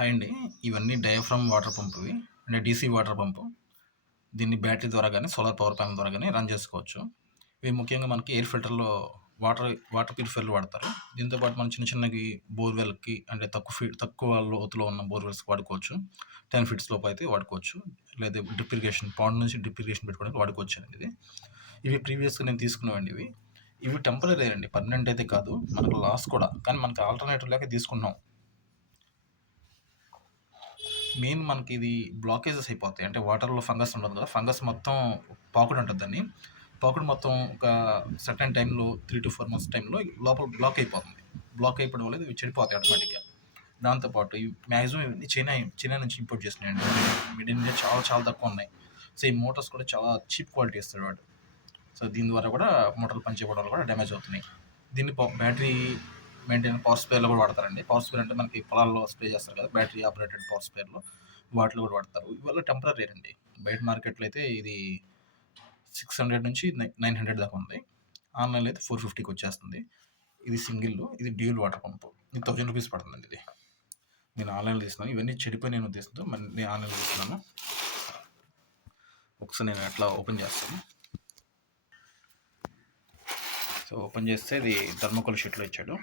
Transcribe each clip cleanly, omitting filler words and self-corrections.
Hi అండి. ఇవన్నీ diaphragm water పంప్‌వి. అంటే డీసీ వాటర్ పంపు. దీన్ని బ్యాటరీ ద్వారా గానీ, సోలార్ పవర్ ప్యానెల్ ద్వారా గానీ రన్ చేసుకోవచ్చు. ఇవి ముఖ్యంగా మనకి ఎయిర్ ఫిల్టర్‌లో వాటర్ ప్యూరిఫైయర్‌లు వాడతారు. దీంతో పాటు మనం చిన్న చిన్నవి బోర్‌వెల్‌కి అంటే తక్కువ లోతులో ఉన్న బోర్‌వెల్స్‌కి వాడుకోవచ్చు. 10 ఫీట్స్ లోపు అయితే వాడుకోవచ్చు. లేదా డ్రిప్ ఇరిగేషన్ పాండ్ నుంచి డ్రిప్ ఇరిగేషన్ పెట్టుకోవడానికి వాడుకోవచ్చండి ఇది. ఇవి ప్రీవియస్‌గా నేను తీసుకున్నవండి ఇవి. ఇవి టెంపరరీ అండి. పర్మనెంట్ అయితే కాదు. మనకు లాస్ కూడా. కానీ మనకు ఆల్టర్‌నేటివ్ లేక తీసుకున్నాం. మెయిన్ మనకి ఇది బ్లాకేజెస్ అయిపోతాయి. అంటే వాటర్‌లో ఫంగస్ ఉండదు కదా! ఫంగస్ మొత్తం పాకుడు అంటారు దాన్ని. పాకుడు మొత్తం ఒక సర్టెన్ టైమ్‌లో 3-4 మంత్స్ టైమ్‌లో లోపల బ్లాక్ అయిపోతుంది. బ్లాక్ అయిపోవడం వల్ల ఇవి చెడిపోతాయి ఆటోమేటిక్‌గా. దాంతో పాటు ఇవి మాక్సిమం ఇవన్నీ చైనా నుంచి ఇంపోర్ట్ చేసినయండి. మేడ్ ఇన్ ఇండియా చాలా చాలా తక్కువున్నాయి. సో, ఈ మోటార్స్ కూడా చాలా చీప్ క్వాలిటీ ఇస్తాడు వాడు. సో, దీని ద్వారా కూడా మోటార్లు పనిచేయకపోవడం వల్ల కూడా డ్యామేజ్ అవుతున్నాయి. దీన్ని బ్యాటరీ పవర్ స్పేర్‌లో కూడా వాడతారండి. పవర్ స్పేర్ అంటే మనకి పొలాల్లో స్ప్రే చేస్తారు కదా! బ్యాటరీ ఆపరేటెడ్ పవర్ స్పేర్‌లో వాటిలో కూడా వాడతారు. ఇవల్ల టెంపరరీ అండి. బయట మార్కెట్‌లో అయితే ఇది 600 నుంచి 900 దాకా ఉంది. ఆన్‌లైన్‌లో అయితే 450కి వచ్చేస్తుంది. ఇది సింగిల్. ఇది డ్యూయల్ వాటర్ పంప్. ఇది ₹1000 పడుతుందండి ఇది. నేను ఆన్‌లైన్‌లో తీసుకున్నాను. ఇవన్నీ చెడిపోయినాయనే ఉద్దేశంతో నేను ఆన్‌లైన్‌లో తీసుకున్నాను. ఒకసారి నేను అట్లా ఓపెన్ చేస్తాను. సో, ఓపెన్ చేస్తే ఇది థర్మాకోల్ షీట్‌లో ఇచ్చాడు.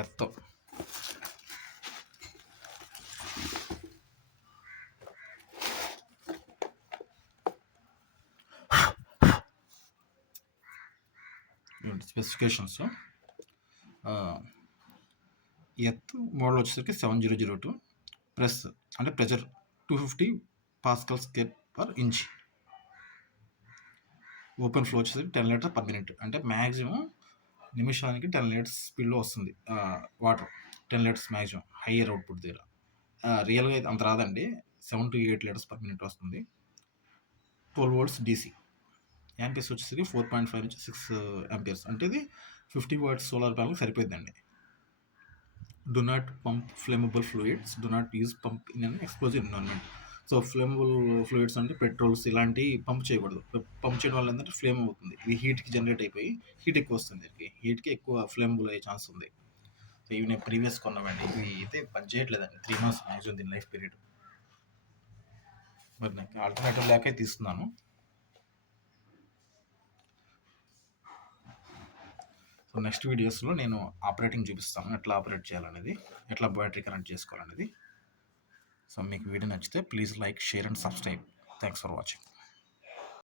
ఎర్త్ స్పెసిఫికేషన్స్ ఎర్త్ మోడల్ వచ్చేసరికి 7002 ప్రెస్ అంటే pressure 250 pascal square per inch. Open flow వచ్చేసరికి 10 లీటర్ పర్ మినిట్. అంటే మ్యాక్సిమం నిమిషానికి 10 లీటర్స్ స్పీడ్లో వస్తుంది water. 10 litres maximum higher output దగ్గర. రియల్గా అయితే అంత రాదండి. 7-8 లీటర్స్ పర్ మినిట్ వస్తుంది. 12 వోల్ట్స్ డీసీ. యాంపియర్స్ వచ్చేసరికి 4.5 నుంచి 6 యాంపియర్స్. అంటే ఇది 50 వాట్స్ సోలార్ ప్యానెల్ సరిపోయిందండి. Do not pump flammable fluids. Do not use pump in an explosive environment. So flammable fluids అంటే పెట్రోల్స్ ఇలాంటివి పంప్ చేయకూడదు. పంప్ చేయడం వల్ల ఏంటంటే ఫ్లేమ్ అవుతుంది. ఇది హీట్కి జనరేట్ అయిపోయి హీట్ ఎక్కువ వస్తుంది. దీనికి హీట్కి ఎక్కువ ఫ్లేమబుల్ అయ్యే ఛాన్స్ ఉంది. సో ఇవి నేను ప్రీవియస్ కొన్నామండి. ఇవి అయితే పని చేయట్లేదండి. 3 మంత్స్ మ్యాక్సిమం దీని లైఫ్ పీరియడ్. మరి నాకు ఆల్టర్నేటివ్ లేకే తీసుకున్నాను. సో నెక్స్ట్ వీడియోస్లో నేను ఆపరేటింగ్ చూపిస్తాను. ఎట్లా ఆపరేట్ చేయాలనేది, ఎట్లా బ్యాటరీ కనెక్ట్ చేసుకోవాలనేది. సో మీకు వీడియో నచ్చితే please like, share and subscribe. Thanks for watching.